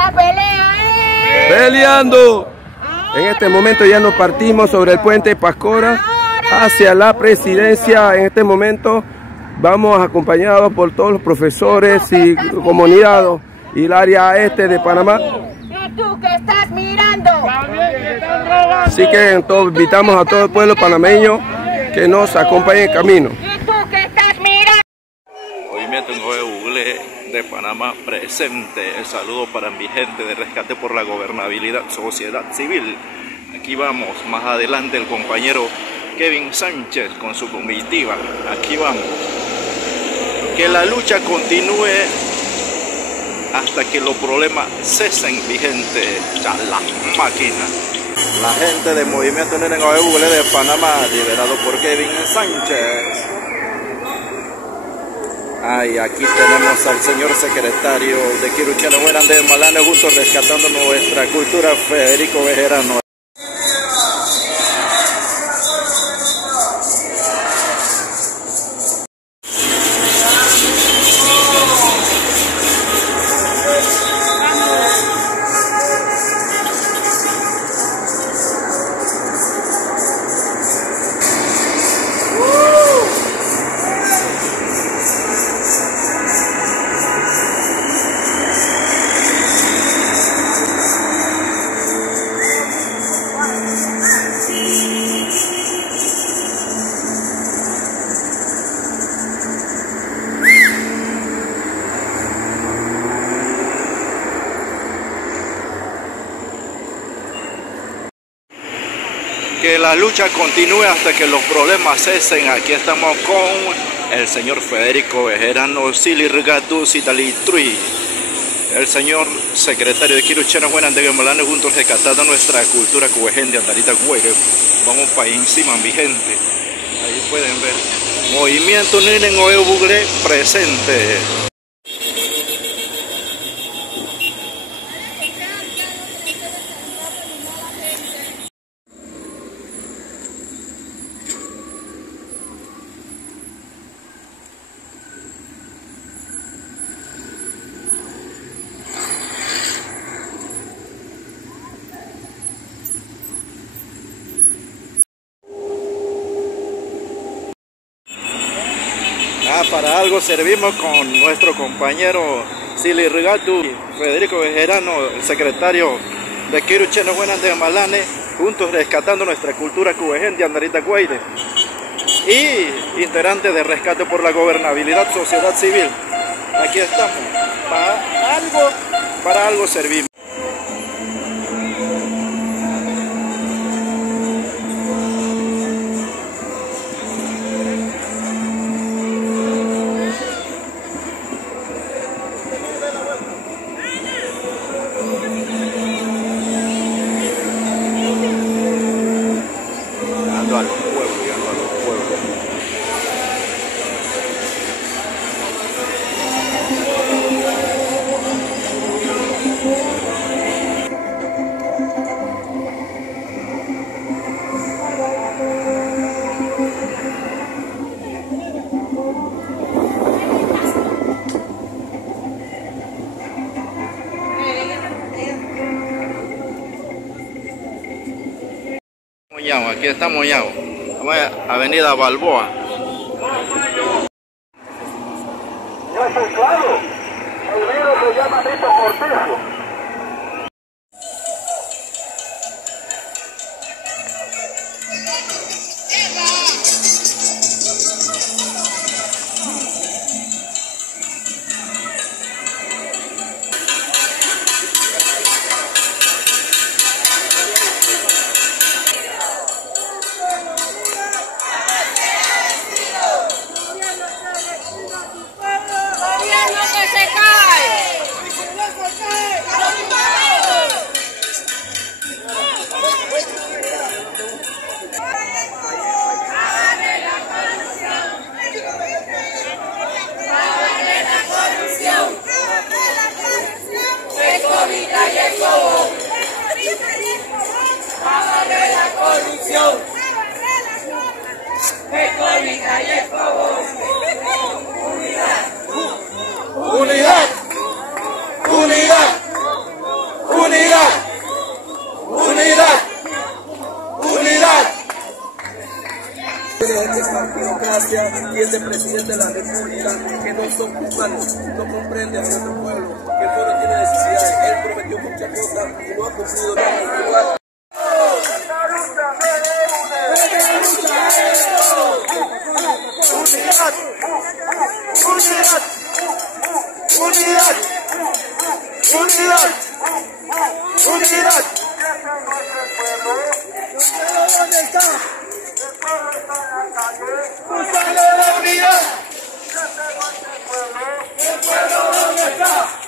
la pelea, Peleando. En este momento ya nos partimos sobre el puente Pascora hacia la presidencia. En este momento vamos acompañados por todos los profesores y comunidad y el área este de Panamá. ¿Y tú qué estás mirando? Así que entonces invitamos a todo el pueblo panameño que nos acompañe en camino. ¿Y tú qué estás mirando? Movimiento Google de Panamá presente. El saludo para mi gente de Rescate por la Gobernabilidad, Sociedad Civil. Aquí vamos, más adelante el compañero Kevin Sánchez con su comitiva. Aquí vamos. Que la lucha continúe hasta que los problemas cesen, mi gente. Ya la máquina. La gente del Movimiento Google de Panamá, liderado por Kevin Sánchez. Ay, aquí tenemos al señor secretario de Quirucheno Buenas de Malane, juntos rescatando nuestra cultura, Federico Bejarano. Que la lucha continúe hasta que los problemas cesen. Aquí estamos con el señor Federico Bejarano, Silirgatu Citalitrui, el señor secretario de Quirucheno Buenas de Malane, juntos rescatando nuestra cultura cubején de Andarita Güere. Vamos para encima, mi gente. Ahí pueden ver. Movimiento Ninen Oeo Bugle presente. Para algo servimos con nuestro compañero Silirgatu Federico Bejarano, el secretario de Quirucheno Buenas de Malane, juntos rescatando nuestra cultura cubején de Andarita Guaire, y integrantes de Rescate por la Gobernabilidad, Sociedad Civil. Aquí estamos, para algo servimos. Aquí estamos ya, vamos a Avenida Balboa. Yo soy claro, el virus se llama Nito Cortijo. y este presidente de la República que no son humanos, no comprende a nuestro pueblo, que el pueblo tiene necesidades. Él prometió muchas cosas y no ha cumplido nada. Unidad, unidad, unidad. ¿Dónde está? ¿Dónde está?